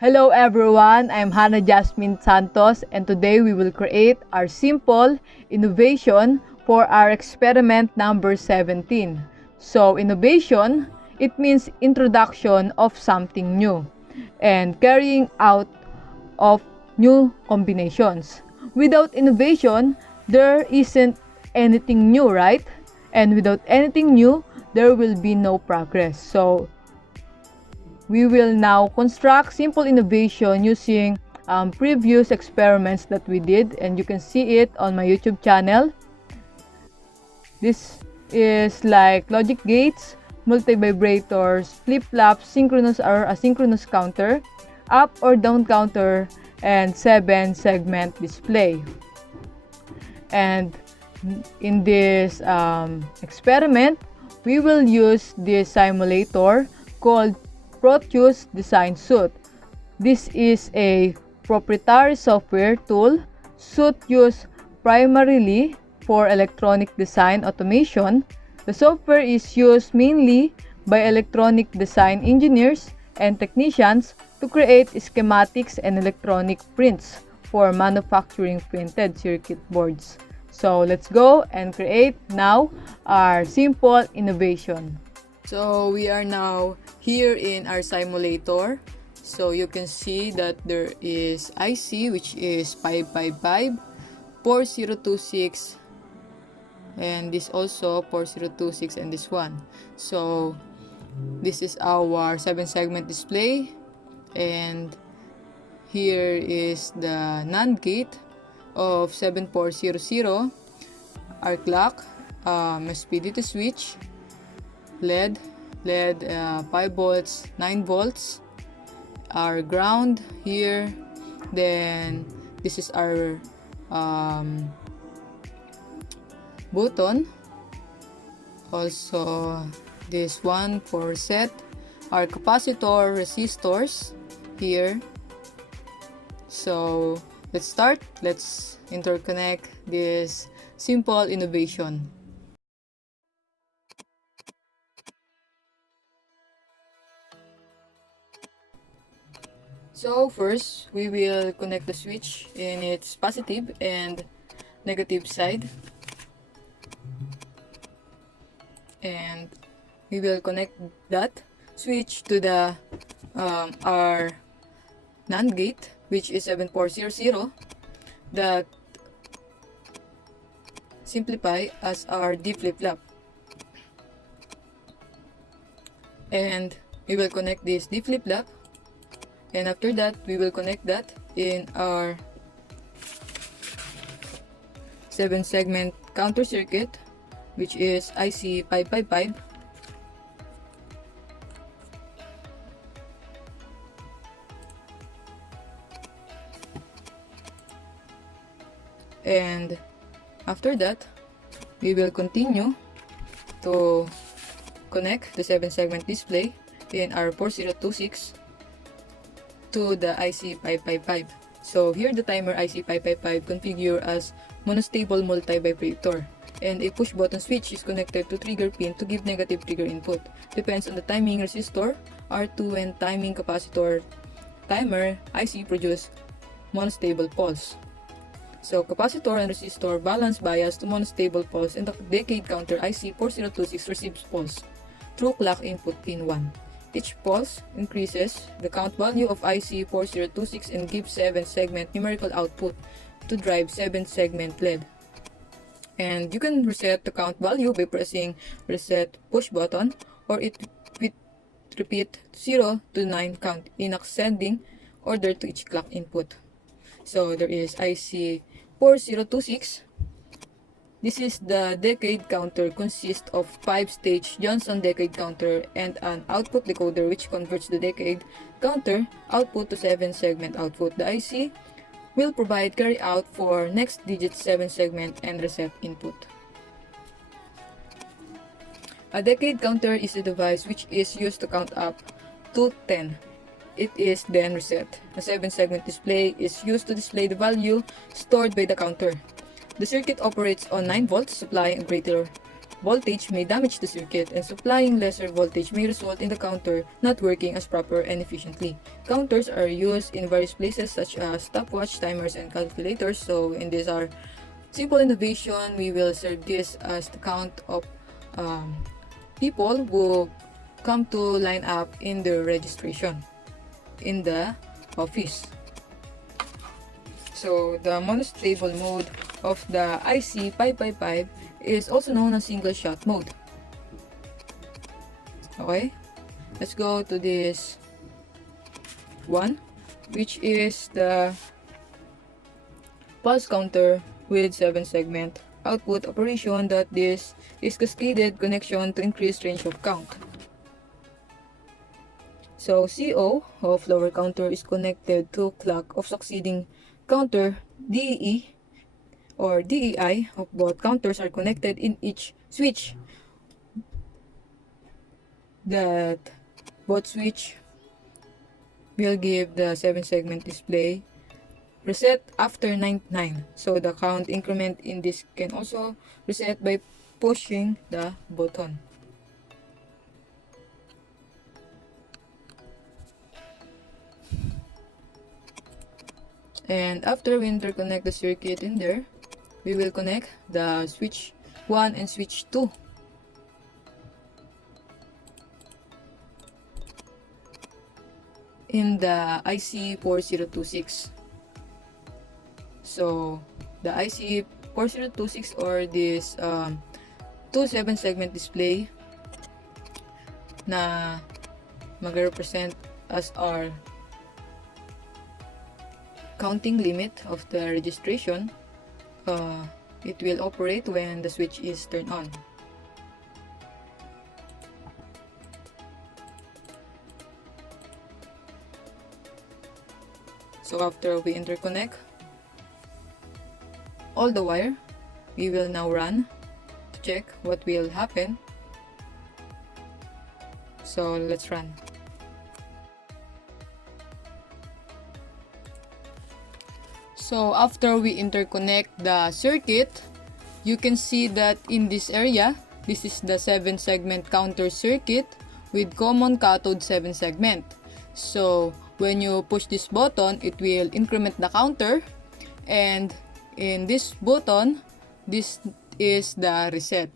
Hello everyone, I'm Hannah Jasmine Santos and today we will create our simple innovation for our experiment number 17. So innovation, it means introduction of something new and carrying out of new combinations. Without innovation, there isn't anything new, right? And without anything new, there will be no progress. So we will now construct simple innovation using previous experiments that we did, and you can see it on my YouTube channel. This is like logic gates, multi-vibrators, flip-flops, synchronous or asynchronous counter, up or down counter, and 7-segment display. And in this experiment, we will use this simulator called Proteus Design Suite. This is a proprietary software tool suite used primarily for electronic design automation. The software is used mainly by electronic design engineers and technicians to create schematics and electronic prints for manufacturing printed circuit boards. So let's go and create now our simple innovation. So we are now here in our simulator. So you can see that there is IC, which is 555 4026, and this also 4026, and this one. So this is our 7-segment display, and here is the NAND gate of 7400, our clock, SPDT switch, LED 5 volts, 9 volts, our ground here, then this is our button, also this one for set, our capacitor, resistors here. So let's start. Let's interconnect this simple innovation. So first, we will connect the switch in its positive and negative side. And we will connect that switch to the our NAND gate, which is 7400, that simplify as our D flip-flop. And we will connect this D flip-flop, and after that we will connect that in our 7-segment counter circuit, which is IC 555. And after that, we will continue to connect the 7-segment display in our 4026 to the IC 555. So here the timer IC 555 configured as monostable multi-vibrator, and a push button switch is connected to trigger pin to give negative trigger input. Depends on the timing resistor R2 and timing capacitor. Timer IC produce monostable pulse. So capacitor and resistor balance bias to monostable pulse, and the decade counter IC 4026 receives pulse through clock input pin 1. Each pulse increases the count value of IC 4026 and gives 7-segment numerical output to drive 7-segment LED. And you can reset the count value by pressing reset push button, or it will repeat 0 to 9 count in ascending order to each clock input. So there is IC 4026. This is the decade counter, consists of 5-stage Johnson decade counter and an output decoder which converts the decade counter output to 7-segment output. The IC will provide carry out for next digit 7-segment and reset input. A decade counter is a device which is used to count up to 10. It is then reset. A 7-segment display is used to display the value stored by the counter. The circuit operates on 9 volts supply and greater voltage may damage the circuit, and supplying lesser voltage may result in the counter not working as proper and efficiently. Counters are used in various places such as stopwatch, timers, and calculators. So in this our simple innovation, we will serve this as the count of people who come to line up in the registration in the office. So the monostable mode of the IC555 is also known as single shot mode. Okay, let's go to this one, which is the pulse counter with 7 segment output operation. That this is cascaded connection to increase range of count. So CO of lower counter is connected to clock of succeeding counter. DE or DEI of both counters are connected in each switch. That both switch will give the 7 segment display reset after 99. So the count increment in this can also reset by pushing the button. And after we interconnect the circuit in there, we will connect the switch 1 and switch 2. In the IC4026. So the IC4026 or this 2 7 segment display na mag-represent as our counting limit of the registration, it will operate when the switch is turned on. So after we interconnect all the wire, we will now run to check what will happen. So let's run. So after we interconnect the circuit, you can see that in this area, this is the 7 segment counter circuit with common cathode 7 segment. So when you push this button, it will increment the counter, and in this button, this is the reset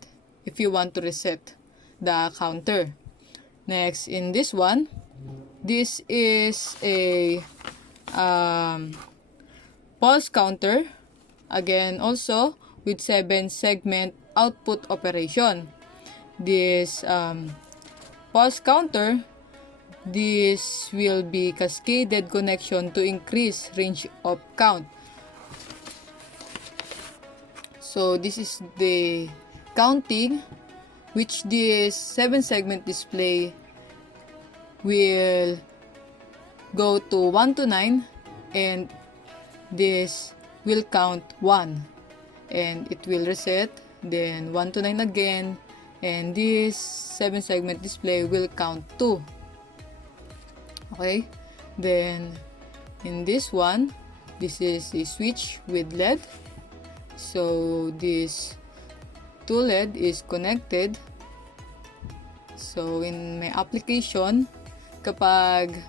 if you want to reset the counter. Next, in this one, this is a pulse counter, again also with 7 segment output operation. This pulse counter, this will be cascaded connection to increase range of count. So this is the counting which this 7 segment display will go to 1 to 9, and this will count 1, and it will reset, then 1 to 9 again, and this 7 segment display will count 2. Okay, then in this one, this is a switch with LED. So this 2 LED is connected. So in my application, kapag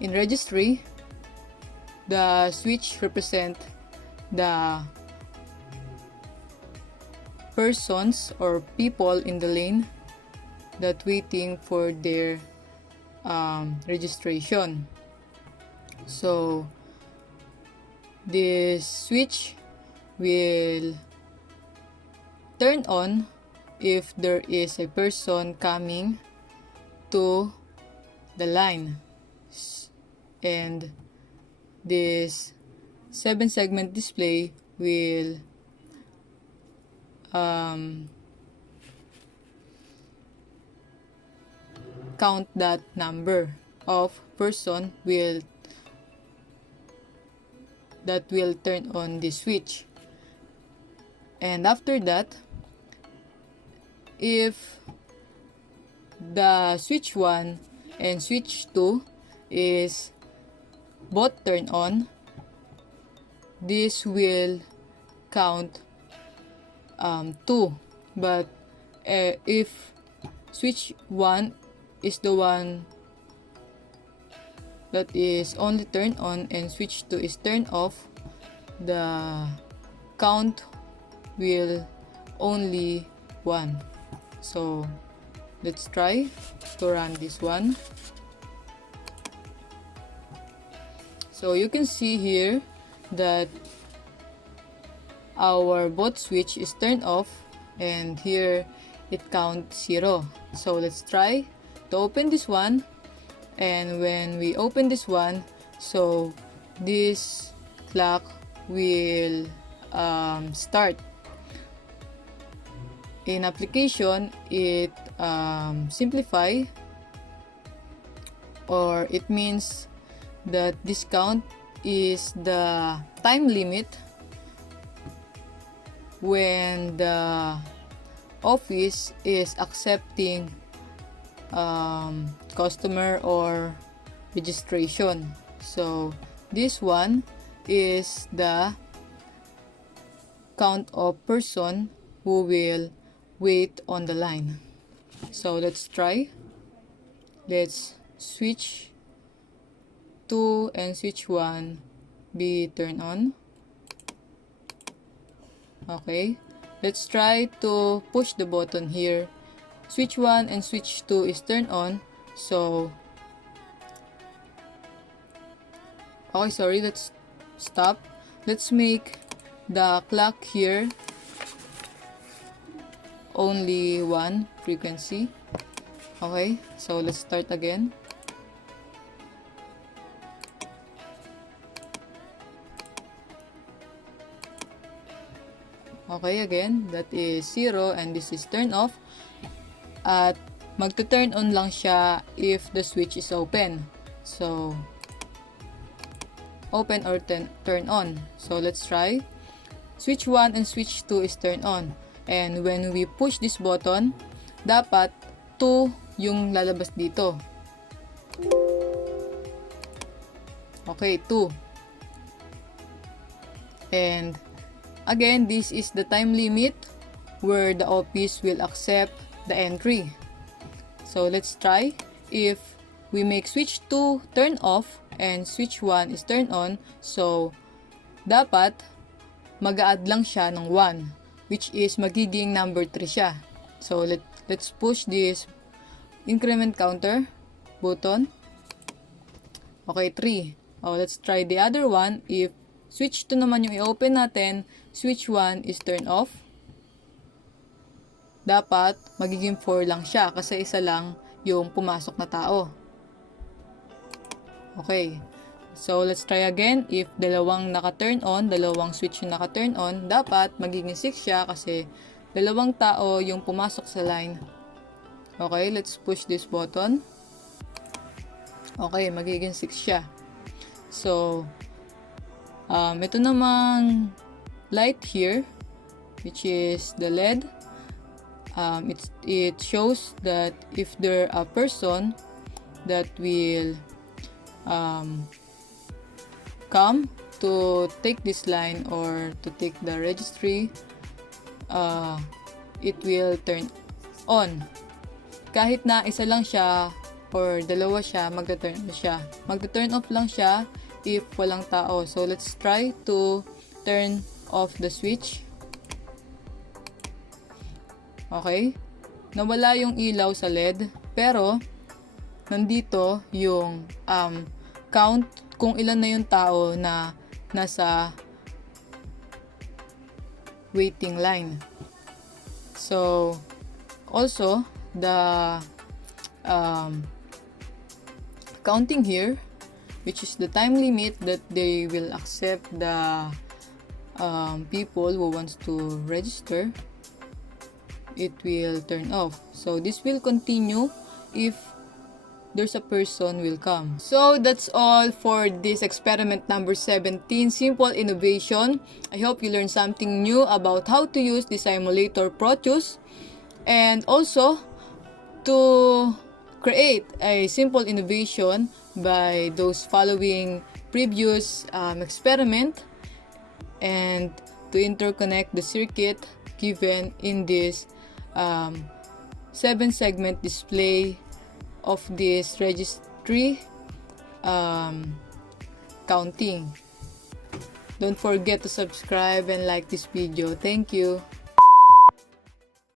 in registry, the switch represent the persons or people in the lane that waiting for their registration. So this switch will turn on if there is a person coming to the line, and this 7 segment display will count that number of person that will turn on the switch. And after that, if the switch 1 and switch 2 is both turn on, this will count 2. But if switch 1 is the one that is only turned on and switch 2 is turned off, the count will only 1. So let's try to run this one. So you can see here that our both switch is turned off, and here it counts 0. So let's try to open this one, and when we open this one, so this clock will start. In application, it simplify, or it means that this count is the time limit when the office is accepting customer or registration. So this one is the count of person who will wait on the line. So let's try. Let's switch 2 and switch 1 be turned on. Okay, let's try to push the button here. Switch 1 and switch 2 is turned on. So okay, sorry, let's stop. Let's make the clock here only 1 frequency. Okay, so let's start again. Okay, again, that is 0 and this is turned off. At magto-turn on lang siya if the switch is open. So open or turn on. So let's try. Switch 1 and switch 2 is turned on. And when we push this button, dapat 2 yung lalabas dito. Okay, 2. And again, this is the time limit where the office will accept the entry. So let's try. If we make switch 2 turn off and switch 1 is turned on, so dapat mag-a-add lang siya ng 1, which is magiging number 3 siya. So let's push this increment counter button. Okay, 3. Oh, let's try the other one. If switch 2 naman yung i-open natin, switch 1 is turned off, dapat magiging 4 lang siya kasi isa lang yung pumasok na tao. Okay, so let's try again. If dalawang naka-turn on, dalawang switch yung naka-turn on, dapat magiging 6 siya kasi dalawang tao yung pumasok sa line. Okay, let's push this button. Okay, magiging 6 siya. So ito namang light here, which is the LED. It shows that if there a person that will come to take this line or to take the registry, it will turn on. Kahit na isa lang siya or dalawa siya, magta-turn on siya. Magta-turn off lang siya if walang tao. So let's try to turn off the switch. Okay, nawala yung ilaw sa LED, pero nandito yung count kung ilan na yung tao na nasa waiting line. So also the counting here, which is the time limit that they will accept the people who wants to register, it will turn off. So this will continue if there's a person will come. So that's all for this experiment number 17, simple innovation. I hope you learned something new about how to use the simulator Proteus, and also to create a simple innovation by those following previous experiment, and to interconnect the circuit given in this 7-segment display of this registry counting. Don't forget to subscribe and like this video. Thank you.